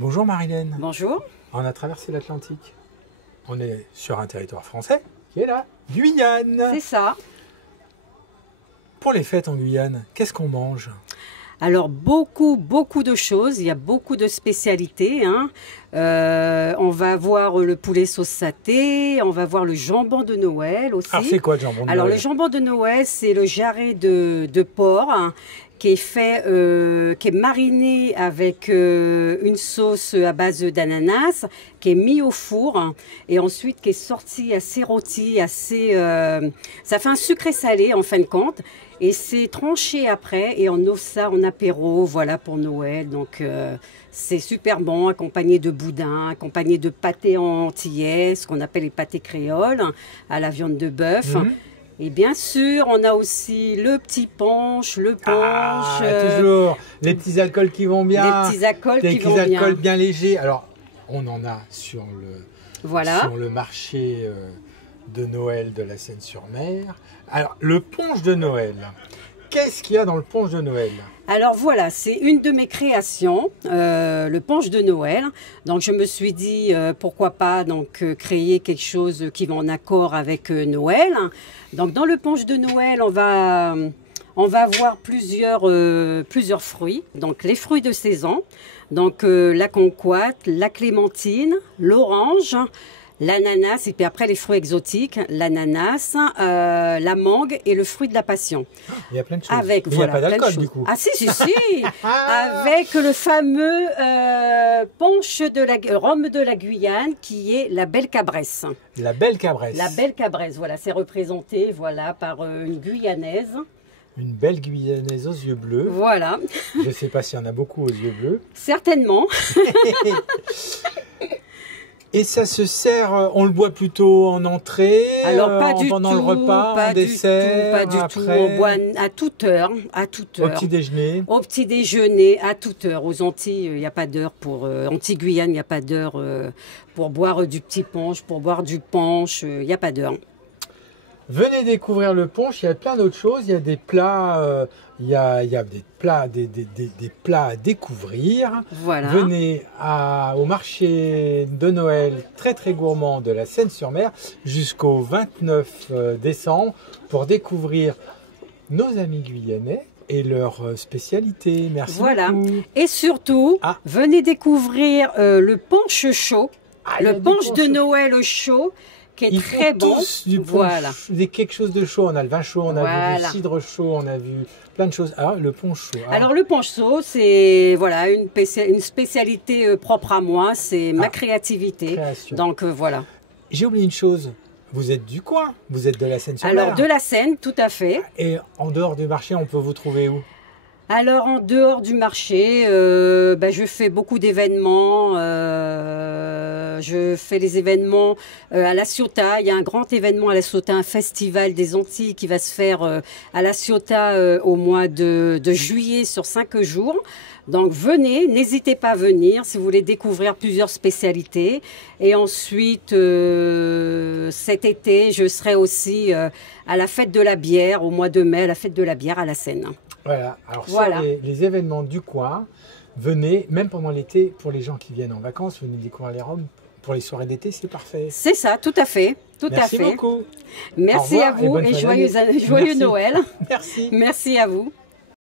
Bonjour Marilène. Bonjour. On a traversé l'Atlantique. On est sur un territoire français qui est la Guyane. C'est ça. Pour les fêtes en Guyane, qu'est-ce qu'on mange? Alors beaucoup de choses, il y a beaucoup de spécialités. On va voir le poulet sauce saté, on va voir le jambon de Noël aussi. Alors c'est quoi le jambon de Alors Noël? le jambon de Noël, c'est le jarret de porc qui est fait, qui est mariné avec une sauce à base d'ananas, qui est mis au four et ensuite qui est sorti assez rôti, assez, ça fait un sucré salé en fin de compte. Et c'est tranché après et on offre ça en apéro, voilà, pour Noël. Donc c'est super bon, accompagné de boudin, accompagné de pâté antillais, ce qu'on appelle les pâtés créoles, à la viande de bœuf. Et bien sûr, on a aussi le petit punch, le punch. Toujours les petits alcools qui vont bien. Les petits alcools qui vont bien. Des petits alcools bien. bien légers. Alors, on en a sur le marché de Noël de la Seine-sur-Mer. Alors, le punch de Noël. Qu'est-ce qu'il y a dans le punch de Noël? Alors voilà, c'est une de mes créations, le punch de Noël. Donc je me suis dit pourquoi pas créer quelque chose qui va en accord avec Noël. Donc dans le punch de Noël, on va avoir plusieurs fruits. Donc les fruits de saison, donc la concoite, la clémentine, l'orange, l'ananas et puis après les fruits exotiques, l'ananas, la mangue et le fruit de la passion. Il y a plein de choses. Avec, il n'y a pas d'alcool du coup. Ah si. Avec le fameux punch de la rhum de la Guyane qui est la Belle Cabresse. La Belle Cabresse. La Belle Cabresse, voilà, c'est représenté par une Guyanaise. Une belle Guyanaise aux yeux bleus. Voilà. Je ne sais pas s'il y en a beaucoup aux yeux bleus. Certainement. Et ça se sert, on le boit plutôt en entrée, pendant le repas, en dessert, pas du tout. On boit à toute heure. Au petit déjeuner. Au petit déjeuner, à toute heure. Aux Antilles, il n'y a pas d'heure pour Antilles-Guyane, il n'y a pas d'heure pour boire du petit punch, pour boire du punch, il n'y a pas d'heure. Venez découvrir le punch, il y a plein d'autres choses, il y a des plats, il y a des plats à découvrir. Voilà. Venez au marché de Noël très très gourmand de la Seine-sur-Mer jusqu'au 29 décembre pour découvrir nos amis guyanais et leurs spécialités. Merci beaucoup. Et surtout, venez découvrir le punch chaud, le punch de Noël chaud. Qui est très bon. Du punch, quelque chose de chaud. On a le vin chaud, on a vu du cidre chaud, on a vu plein de choses. Alors, le punch chaud. Alors, le punch chaud, c'est une spécialité propre à moi. C'est ma créativité. Création. Donc, voilà. J'ai oublié une chose. Vous êtes du coin. Vous êtes de la Seine-sur-Mer. Alors, de la Seine, tout à fait. Et en dehors du marché, on peut vous trouver où? Alors, en dehors du marché, je fais beaucoup d'événements. Je fais les événements à La Ciotat. Il y a un grand événement à La Ciotat, un festival des Antilles qui va se faire à La Ciotat au mois de juillet sur 5 jours. Donc venez, n'hésitez pas à venir si vous voulez découvrir plusieurs spécialités. Et ensuite, cet été, je serai aussi à la fête de la bière, au mois de mai, à la fête de la bière à la Seine. Voilà, alors sur les événements du coin, venez, même pendant l'été, pour les gens qui viennent en vacances, venez découvrir les Roms. Pour les soirées d'été, c'est parfait. C'est ça, tout à fait. Merci beaucoup. Merci à vous et joyeux Noël. Merci. Merci à vous.